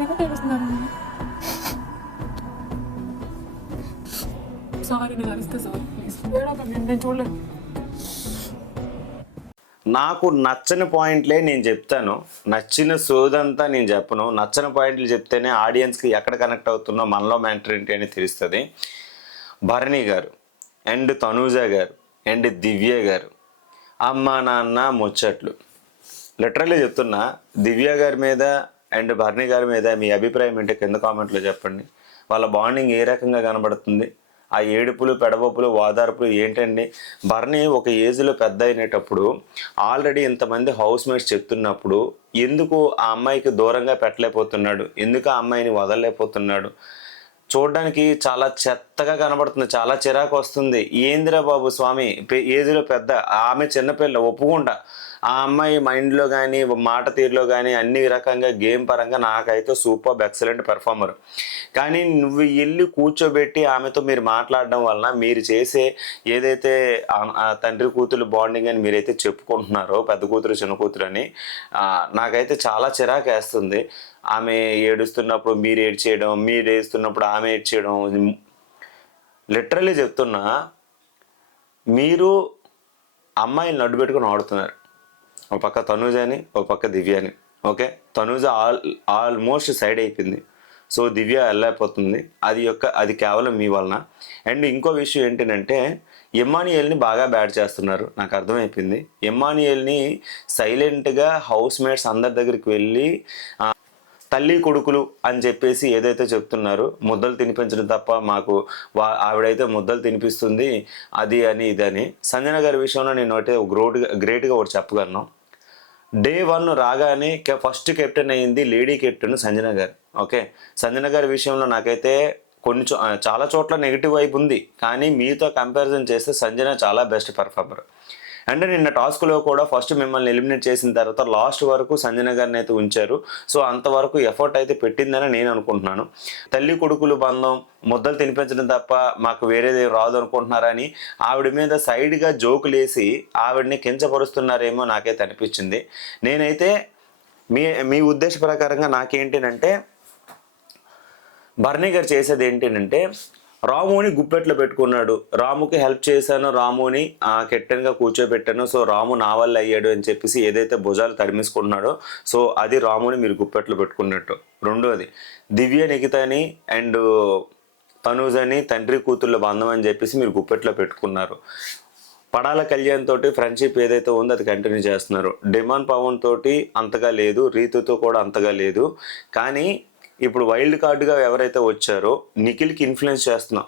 ఎందుకు ఏడుస్తున్నారు? సారీ, నేను అరిస్తే సారీ ప్లీజ్. ఏడవకండి, నేను చూడలేదు. నాకు నచ్చని పాయింట్లే నేను చెప్తాను, నచ్చిన సోదంతా నేను చెప్పను. నచ్చని పాయింట్లు చెప్తేనే ఆడియన్స్కి ఎక్కడ కనెక్ట్ అవుతున్నా మనలో మ్యాటర్ ఏంటి అని తెలుస్తుంది. భరణి గారు అండ్ తనూజ గారు అండ్ దివ్య గారు అమ్మ నాన్న ముచ్చట్లు. లిటరల్లీ చెప్తున్నా, దివ్య గారి మీద అండ్ భరణి గారి మీద మీ అభిప్రాయం ఏంటో కింద కామెంట్లో చెప్పండి. వాళ్ళ బాండింగ్ ఏ రకంగా కనబడుతుంది? ఆ ఏడుపులు పెడబొప్పులు ఓదార్పులు ఏంటండి? భరణి ఒక ఏజ్లో పెద్ద అయినప్పుడు ఆల్రెడీ ఇంతమంది హౌస్ మేట్స్ చెప్తున్నప్పుడు ఎందుకు ఆ అమ్మాయికి దూరంగా పెట్టలేకపోతున్నాడు? ఎందుకు ఆ అమ్మాయిని వదలలేకపోతున్నాడు? చూడడానికి చాలా చెత్తగా కనబడుతుంది, చాలా చిరాకు వస్తుంది. ఏందిరా బాబు స్వామి, ఏజ్లో పెద్ద ఆమె చిన్నపిల్ల ఒప్పుకుంటా. ఆ అమ్మాయి మైండ్లో కానీ మాట తీరులో కానీ అన్ని రకంగా గేమ్ పరంగా నాకైతే సూపర్ ఎక్సలెంట్ పెర్ఫార్మర్. కానీ నువ్వు వెళ్ళి కూర్చోబెట్టి ఆమెతో మీరు మాట్లాడడం వలన మీరు చేసే ఏదైతే ఆ తండ్రి కూతురు బాండింగ్ అని మీరైతే చెప్పుకుంటున్నారో, పెద్ద కూతురు చిన్న కూతురు అని, నాకైతే చాలా చిరాకు వేస్తుంది. ఆమె ఏడుస్తున్నప్పుడు మీరు ఏడ్చేయడం, మీరు ఏడుస్తున్నప్పుడు ఆమె ఏడ్చేయడం. లిటరల్లీ చెప్తున్నా, మీరు అమ్మాయిని అడ్డు పెట్టుకుని ఆడుతున్నారు. ఒక పక్క తనూజ అని, ఒక పక్క దివ్య అని. ఓకే, తనూజ ఆల్మోస్ట్ సైడ్ అయిపోయింది, సో దివ్య వెళ్ళలేకపోతుంది. అది కేవలం మీ వలన. అండ్ ఇంకో విషయం ఏంటంటే, ఎమ్మాన్యుయల్ని బాగా బ్యాడ్ చేస్తున్నారు, నాకు అర్థమైపోయింది. ఎమ్మాన్యుయల్ని సైలెంట్గా హౌస్ మేట్స్ అందరి దగ్గరికి వెళ్ళి తల్లి కొడుకులు అని చెప్పేసి ఏదైతే చెప్తున్నారో, ముద్దలు తినిపించడం తప్ప మాకు ఆవిడైతే ముద్దలు తినిపిస్తుంది అది అని ఇదని. సంజన గారి విషయంలో నేను ఒకటి గ్రేట్గా ఒకటి చెప్పగలను. డే 1 రాగానే ఫస్ట్ కెప్టెన్ అయ్యింది లేడీ కెప్టెన్ సంజన గారు. ఓకే, సంజన గారి విషయంలో నాకైతే కొంచెం చాలా చోట్ల నెగిటివ్ వైపు ఉంది, కానీ మీతో కంపారిజన్ చేస్తే సంజన చాలా బెస్ట్ పర్ఫార్మర్. అంటే నిన్న టాస్క్లో కూడా ఫస్ట్ మిమ్మల్ని ఎలిమినేట్ చేసిన తర్వాత లాస్ట్ వరకు సంజన గారిని అయితే ఉంచారు. సో అంతవరకు ఎఫర్ట్ అయితే పెట్టిందని నేను అనుకుంటున్నాను. తల్లి కొడుకులు బంధం, ముద్దలు తినిపించడం తప్ప మాకు వేరేది రాదు అనుకుంటున్నారని ఆవిడ మీద సైడ్గా జోకులేసి ఆవిడని కించపరుస్తున్నారేమో నాకైతే అనిపించింది. నేనైతే మీ ఉద్దేశ ప్రకారంగా నాకేంటంటే, భరణి గారు చేసేది ఏంటంటే, రాముని గుప్పెట్లో పెట్టుకున్నాడు. రాముకి హెల్ప్ చేశాను, రాముని కెప్టెన్గా కూర్చోబెట్టాను, సో రాము నా వల్ల అయ్యాడు అని చెప్పేసి ఏదైతే భుజాలు తడిమేసుకుంటున్నాడో, సో అది రాముని మీరు గుప్పెట్లో పెట్టుకున్నట్టు. రెండోది, దివ్య నిఖితని అండ్ తనూజని తండ్రి కూతుళ్ళ బంధం అని చెప్పేసి మీరు గుప్పెట్లో పెట్టుకున్నారు. పడాల కళ్యాణ్ తోటి ఫ్రెండ్షిప్ ఏదైతే ఉందో అది కంటిన్యూ చేస్తున్నారు. డిమాండ్ పవన్ తోటి అంతగా లేదు, రీతుతో కూడా అంతగా లేదు. కానీ ఇప్పుడు వైల్డ్ కార్డుగా ఎవరైతే వచ్చారో నిఖిల్కి ఇన్ఫ్లుయెన్స్ చేస్తున్నాం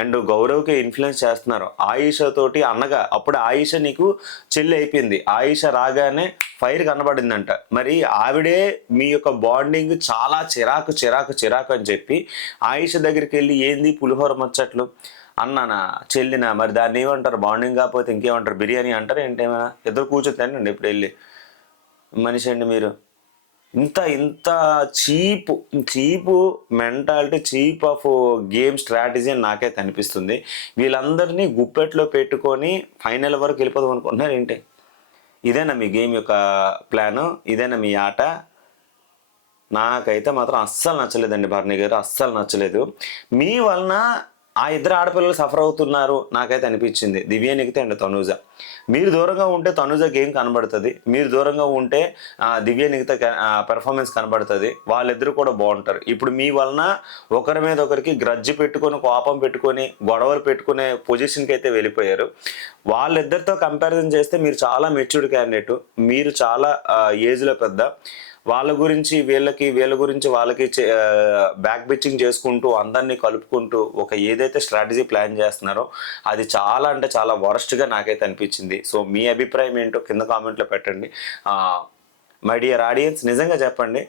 అండ్ గౌరవ్కి ఇన్ఫ్లుయెన్స్ చేస్తున్నారు. ఆయిషా తోటి అన్నగా, అప్పుడు ఆయిషా నీకు చెల్లి అయిపోయింది, ఆయిషా రాగానే ఫైర్ కనబడిందంట. మరి ఆవిడే మీ యొక్క బాండింగ్ చాలా చిరాకు చిరాకు చిరాకు అని చెప్పి ఆయిషా దగ్గరికి వెళ్ళి ఏంది పులిహోర మచ్చట్లు అన్నానా చెల్లినా, మరి దాన్ని ఏమంటారు? బాండింగ్ కాకపోతే ఇంకేమంటారు? బిర్యానీ అంటారు ఏంటేమైనా? ఇద్దరు కూర్చొని తినండి ఇప్పుడు వెళ్ళి. మనిషి అండి మీరు. ఇంత cheap mentality, cheap of game strategy అని నాకైతే అనిపిస్తుంది. వీళ్ళందరినీ గుప్పెట్లో పెట్టుకొని ఫైనల్ వరకు వెళ్ళిపోదాం అనుకుంటున్నారు ఏంటి? ఇదేనా మీ గేమ్ యొక్క ప్లాను? ఇదేనా మీ ఆట? నాకైతే మాత్రం అస్సలు నచ్చలేదండి భరణి గారు, అస్సలు నచ్చలేదు. మీ వలన ఆ ఇద్దరు ఆడపిల్లలు సఫర్ అవుతున్నారు నాకైతే అనిపించింది, దివ్య నిఖిత అండ్ తనూజ. మీరు దూరంగా ఉంటే తనూజ గేమ్ కనబడుతుంది, మీరు దూరంగా ఉంటే దివ్య నిఖిత పెర్ఫార్మెన్స్ కనబడుతుంది, వాళ్ళిద్దరు కూడా బాగుంటారు. ఇప్పుడు మీ వలన ఒకరి మీద ఒకరికి గ్రడ్జ్ పెట్టుకొని, కోపం పెట్టుకొని, గొడవలు పెట్టుకునే పొజిషన్కి అయితే వెళ్ళిపోయారు. వాళ్ళిద్దరితో కంపారిజన్ చేస్తే మీరు చాలా మెచ్యూర్డ్ క్యాండిడేట్, మీరు చాలా ఏజ్లో పెద్ద. వాళ్ళ గురించి వీళ్ళ గురించి వాళ్ళకి బ్యాక్ బిచ్చింగ్ చేసుకుంటూ అందరినీ కలుపుకుంటూ ఒక ఏదైతే స్ట్రాటజీ ప్లాన్ చేస్తున్నారో అది చాలా అంటే చాలా వరస్ట్గా నాకైతే అనిపించింది. సో మీ అభిప్రాయం ఏంటో కింద కామెంట్లో పెట్టండి. మై డియర్ ఆడియన్స్, నిజంగా చెప్పండి,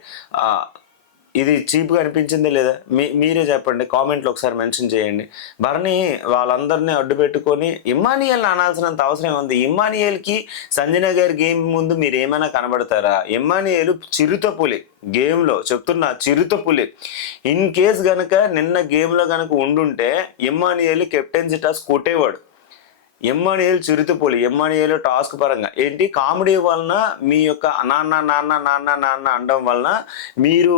ఇది చీప్గా అనిపించింది లేదా? మీరే చెప్పండి, కామెంట్లో ఒకసారి మెన్షన్ చేయండి. భరణి వాళ్ళందరినీ అడ్డు పెట్టుకొని ఇమ్మానియల్ని అనాల్సినంత అవసరం ఉంది. ఇమ్మానియల్కి సంజన గారి గేమ్ ముందు మీరు ఏమైనా కనబడతారా? ఇమ్మానియల్ చిరుత పులి, గేమ్లో చెప్తున్నా చిరుత పులి. ఇన్ కేస్ గనక నిన్న గేమ్లో కనుక ఉండుంటే ఇమ్మానియల్ కెప్టెన్సీ టాస్క్ కొట్టేవాడు. ఎమ్మానియేల్ చిరుతపులి, ఎమ్మానియేల్ టాస్క్ పరంగా ఏంటి కామెడీ వలన మీ యొక్క నాన్న నాన్న నాన్న నాన్న అనడం వలన మీరు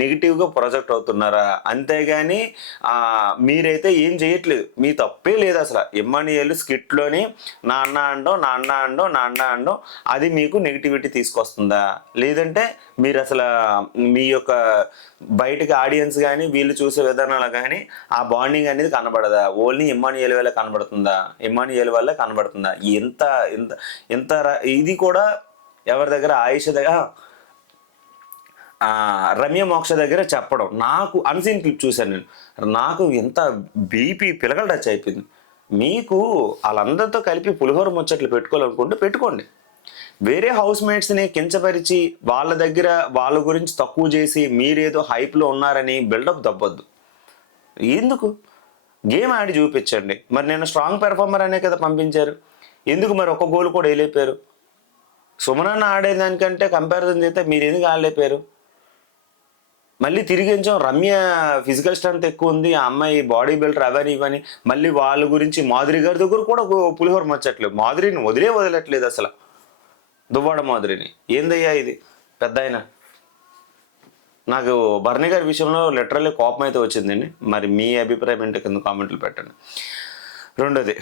నెగిటివ్గా ప్రొజెక్ట్ అవుతున్నారా? అంతేగాని మీరైతే ఏం చేయట్లేదు, మీ తప్పే లేదు అసలు. ఎమ్మానియేల్ స్కిట్లోని నాన్న అండం నాన్న అండం నాన్న అండం అది మీకు నెగిటివిటీ తీసుకొస్తుందా? లేదంటే మీరు అసలు మీ యొక్క బయటకి ఆడియన్స్ కానీ వీళ్ళు చూసే విధానాలు కానీ ఆ బాండింగ్ అనేది కనబడదా? ఓన్లీ ఎమ్మానియేల్ వల్ల కనబడుతుందా? ఎమ్మానియేల్ వల్ల కనబడుతుందా? ఎంత ఎంత ఎంత ఇది కూడా ఎవరి దగ్గర ఆయుష దగ్గర రమ్య మోక్ష దగ్గర చెప్పడం, నాకు అన్సీన్ క్లిప్ చూశాను నేను, నాకు ఎంత బీపీ పిలకలు టచ్ అయిపోయింది. మీకు వాళ్ళందరితో కలిపి పులిహోర ముచ్చట్లు పెట్టుకోవాలనుకుంటే పెట్టుకోండి. వేరే హౌస్ మేట్స్ని కించపరిచి వాళ్ళ దగ్గర వాళ్ళ గురించి తక్కువ చేసి మీరేదో హైప్లో ఉన్నారని బిల్డప్ దబ్బొద్దు. ఎందుకు? గేమ్ ఆడి చూపించండి. మరి నేను స్ట్రాంగ్ పెర్ఫార్మర్ అనే కదా పంపించారు, ఎందుకు మరి ఒక్క గోల్ కూడా వేయలేపారు? సుమనన్న ఆడేదానికంటే కంపారిజన్ చేస్తే మీరు ఎందుకు ఆడలేపారు? మళ్ళీ తిరిగించాం రమ్య ఫిజికల్ స్ట్రెంత్ ఎక్కువ ఉంది, ఆ అమ్మాయి బాడీ బిల్డర్ అవని ఇవని, మళ్ళీ వాళ్ళ గురించి మాధురి గారి దగ్గర కూడా పులిహోర మచ్చట్లేదు, మాధురిని వదిలేట్లేదు అసలు, దువ్వాడ మాధురిని. ఏందయ్యా ఇది పెద్ద ఆయన? నాకు భరణి గారి విషయంలో లిటరల్లీ కోపం అయితే వచ్చిందండి. మరి మీ అభిప్రాయం ఏంటో కింద కామెంట్లు పెట్టండి. రెండోది,